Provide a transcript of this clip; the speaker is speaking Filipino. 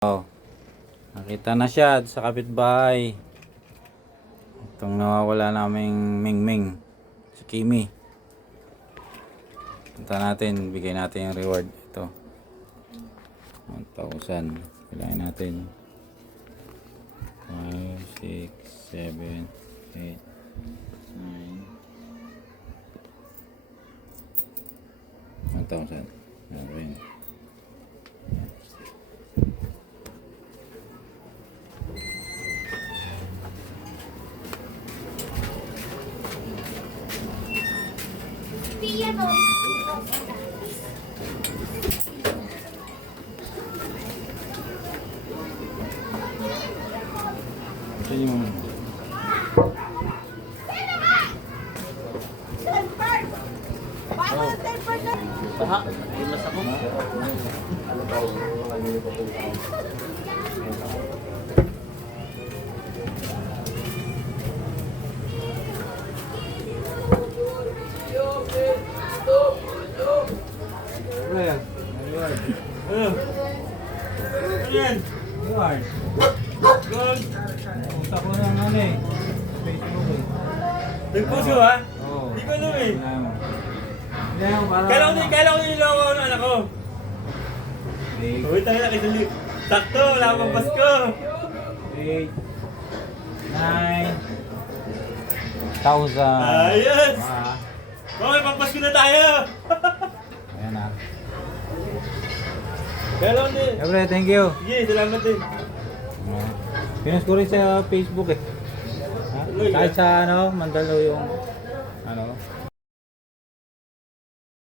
Oh, nakita na siya sa kapitbahay. Itong nawawala naming Mingming, si Kimi. Punta natin, bigay natin yung reward. Ito 1,000. Bilangin natin 5, 6, 7, 8, 9, 1,000. Ayan. Ito yung usap ko ng ano eh, Facebook eh. Nagpuso ha? Oo. Hindi ko alam eh. Kailangan Kailangan ko niloko ng anak ko. Uy, tayo na kitali. Sakto, wala pang Pasko. 8, 9,000. Ayos! Okay, pang Pasko na tayo. Ayan na. Kailangan din. Siyempre, thank you. Sige, salamat din. Pinost ko rin sa Facebook eh. Ha? Kahit sa ano, Mandalo yung